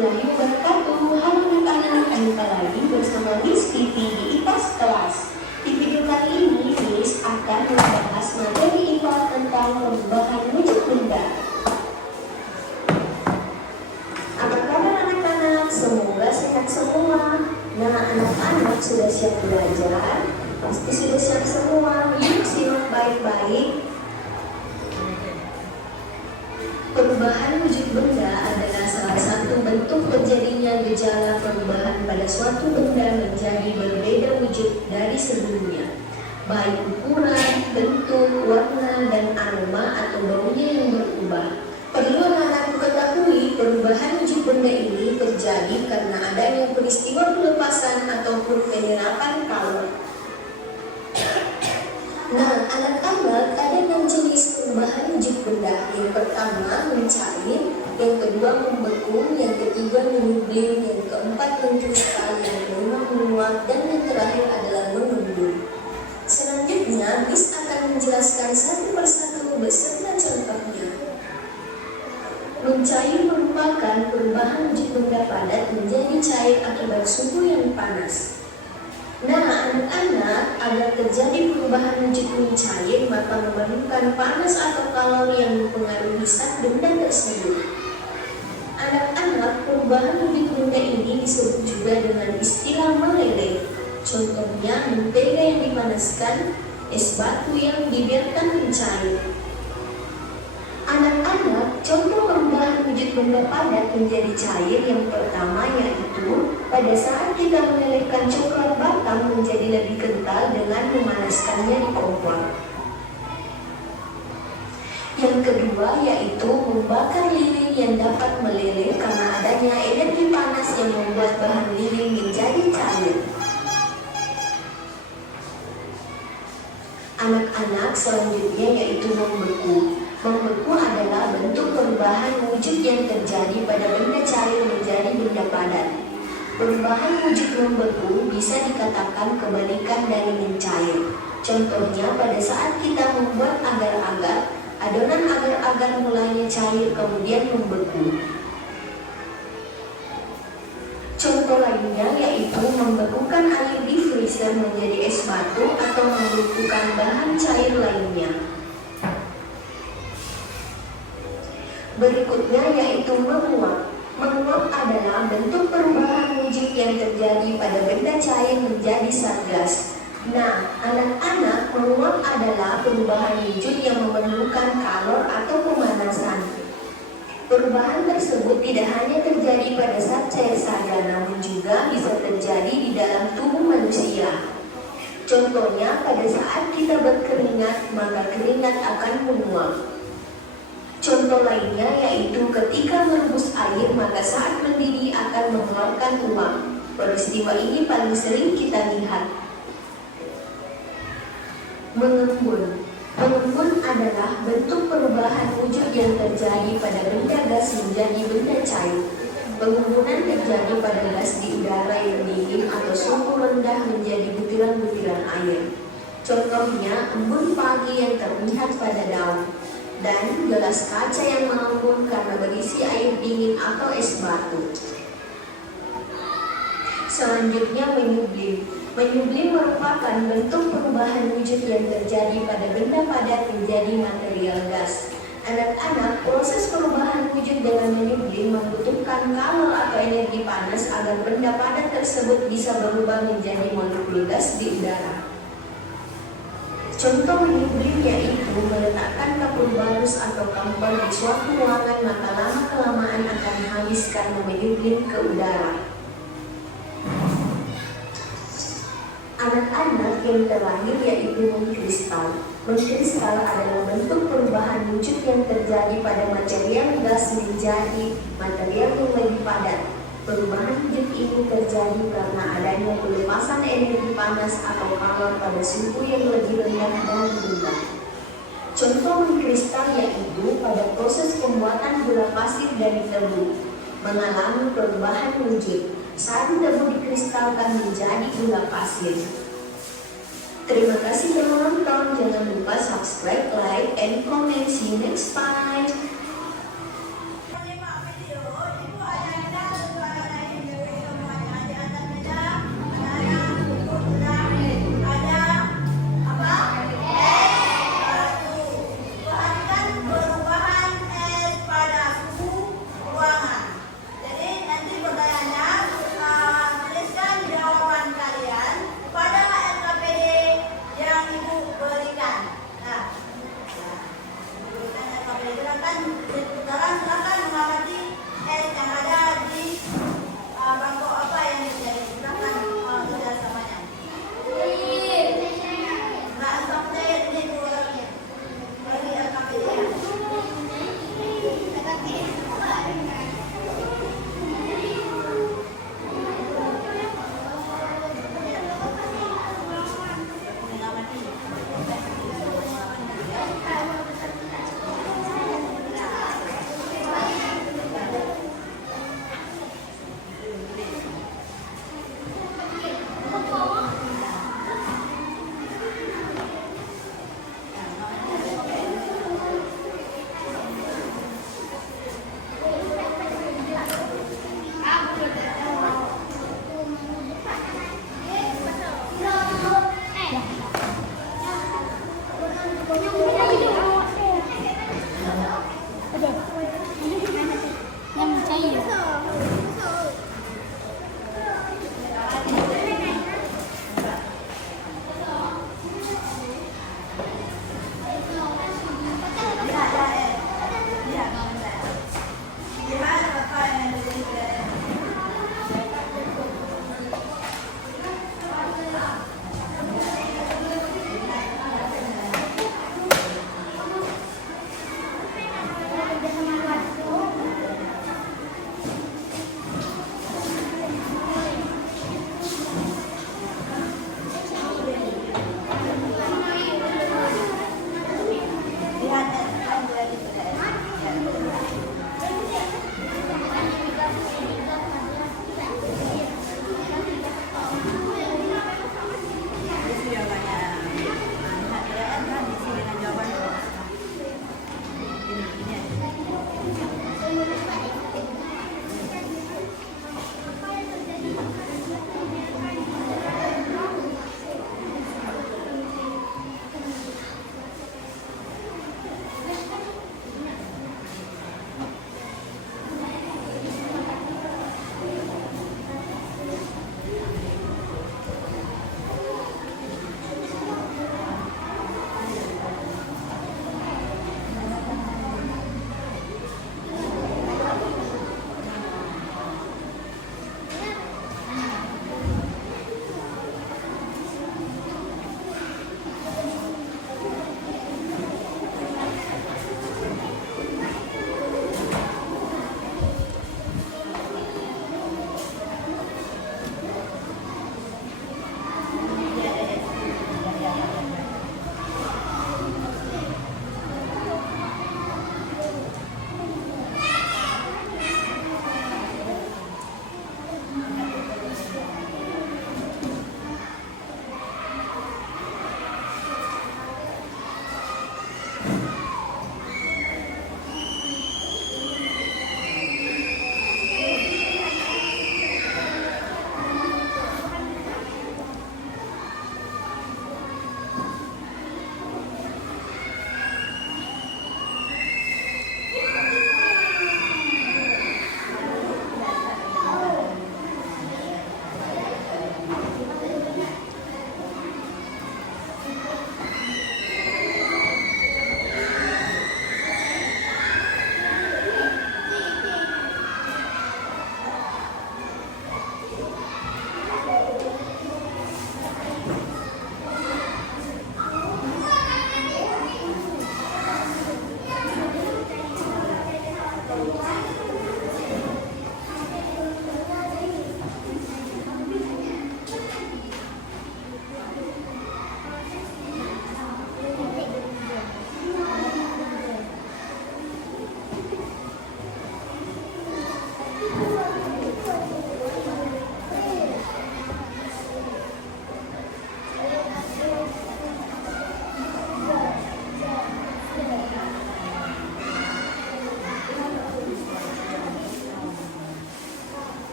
warahmatullahi wabarakatuh. Halo anak-anak, jumpa lagi bersama Miss Titi di IPAS kelas. Di video kali ini, Miss akan membahas materi IPA tentang perubahan wujud benda. Apa kabar anak-anak? Semoga sehat semua. Nah, anak-anak sudah siap belajar? Pasti sudah siap semua. Yuk simak baik-baik. Perubahan wujud benda adalah salah satu bentuk terjadinya gejala perubahan pada suatu benda menjadi berbeda wujud dari sebelumnya, baik ukuran, bentuk, warna, dan aroma atau baunya yang berubah. Perlu anak-anak ketahui, perubahan wujud benda ini terjadi karena adanya peristiwa pelepasan ataupun penyerapan kalor. Nah, anak-anak, ada 6 jenis perubahan wujud benda. Yang pertama, mencair, yang kedua, membeku, yang ketiga, menyublim, yang keempat, mengkristal, yang kelima, menguap, dan yang terakhir adalah mengembun. Selanjutnya, Miss akan menjelaskan satu persatu beserta contohnya. Mencair merupakan perubahan wujud benda padat menjadi cair akibat suhu yang panas. Nah, anak-anak, agar terjadi perubahan wujud mencair, maka memerlukan panas atau kalori yang mempengaruhi zat benda tersebut. Anak-anak, perubahan wujud benda ini disebut juga dengan istilah meleleh. Contohnya, mentega yang dipanaskan, es batu yang dibiarkan mencair. Anak-anak, contoh perubahan wujud benda padat menjadi cair yang pertama yaitu pada saat kita melelehkan coklat batam menjadi lebih kental dengan memanaskannya di kompor. Yang kedua yaitu membakar lilin yang dapat meleleh karena adanya energi panas yang membuat bahan lilin menjadi cair. Anak-anak, selanjutnya yaitu membeku. Membeku adalah bentuk perubahan wujud yang terjadi pada benda cair menjadi benda padat. Perubahan wujud membeku bisa dikatakan kebalikan dari mencair. Contohnya pada saat kita membuat agar-agar, adonan agar-agar mulanya cair kemudian membeku. Contoh lainnya yaitu membekukan air di freezer menjadi es batu atau membekukan bahan cair lainnya. Berikutnya yaitu menguap. Menguap adalah bentuk perubahan wujud yang terjadi pada benda cair menjadi zat gas. Nah, anak-anak, menguap adalah perubahan wujud yang memerlukan kalor atau pemanasan. Perubahan tersebut tidak hanya terjadi pada zat cair saja, namun juga bisa terjadi di dalam tubuh manusia. Contohnya, pada saat kita berkeringat, maka keringat akan menguap. Contoh lainnya yaitu ketika merebus air, maka saat mendidih akan mengeluarkan uap. Peristiwa ini paling sering kita lihat. Mengembun. Mengembun adalah bentuk perubahan wujud yang terjadi pada benda gas menjadi benda cair. Pengembunan terjadi pada gas di udara yang dingin atau suhu rendah menjadi butiran-butiran air. Contohnya, embun pagi yang terlihat pada daun, dan gelas kaca yang mengembun karena berisi air dingin atau es batu. Selanjutnya, menyublim. Menyublim merupakan bentuk perubahan wujud yang terjadi pada benda padat menjadi material gas. Anak-anak, proses perubahan wujud dengan menyublim membutuhkan kalor atau energi panas agar benda padat tersebut bisa berubah menjadi molekul gas di udara. Contoh menyublim yaitu meletakkan kapur barus atau kamper di suatu ruangan, maka lama-kelamaan akan habis karena menyublim ke udara. Anak-anak, yang terakhir yaitu mengkristal. Mengkristal adalah bentuk perubahan wujud yang terjadi pada material gas menjadi material yang lebih padat. Perubahan wujud ini terjadi karena adanya pelepasan energi panas atau kalor pada suhu yang lebih rendah dan rendah. Contoh mengkristal yaitu pada proses pembuatan gula pasir dari tebu mengalami perubahan wujud. Saat tebu dikristalkan menjadi gula pasir. Terima kasih telah menonton. Jangan lupa subscribe, like, and comment. See you next time.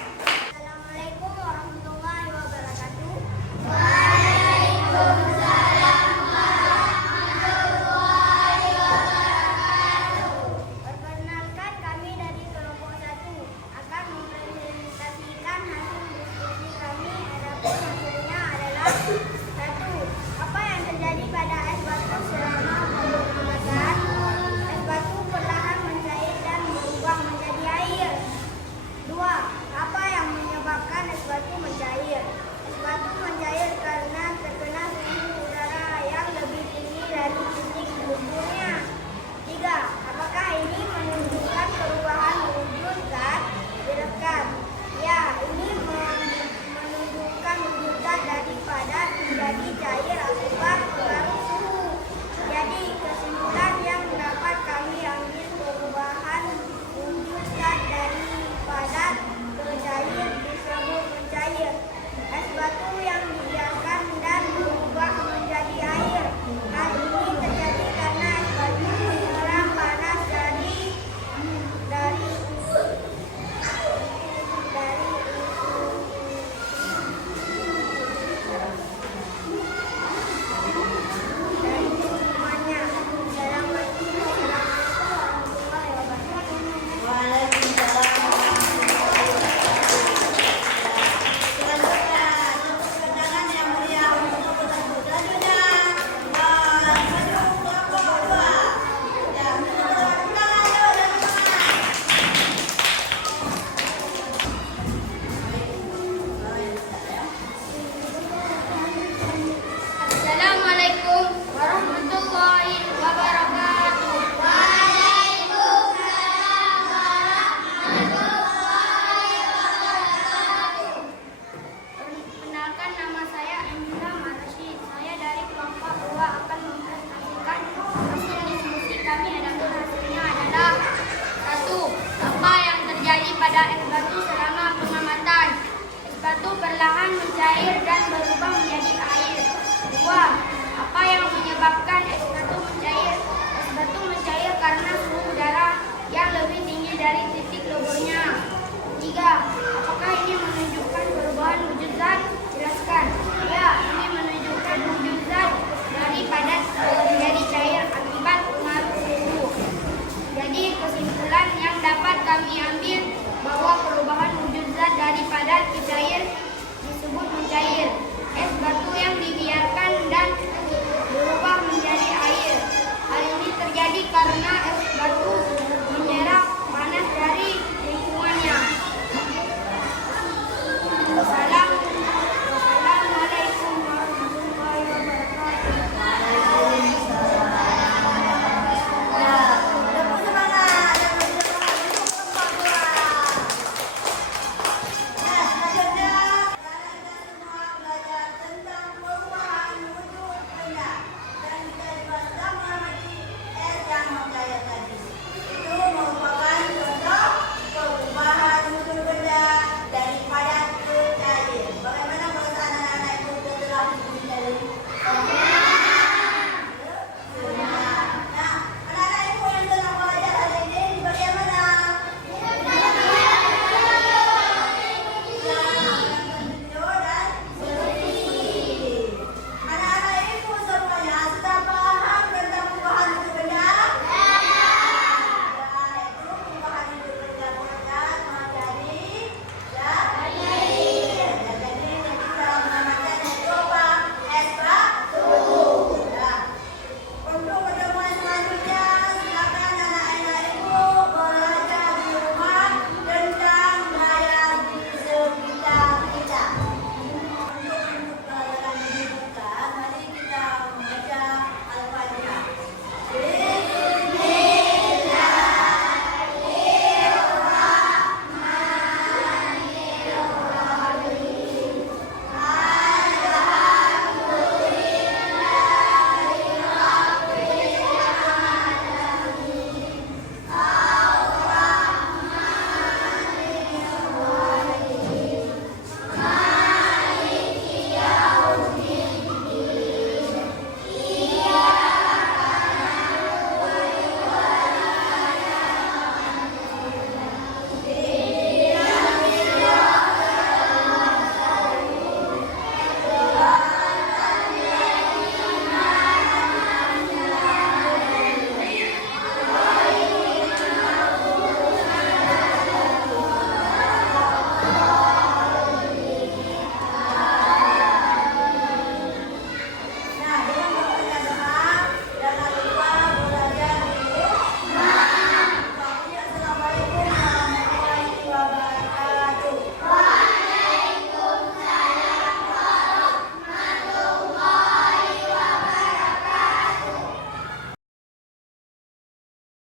Assalamualaikum warahmatullahi wabarakatuh.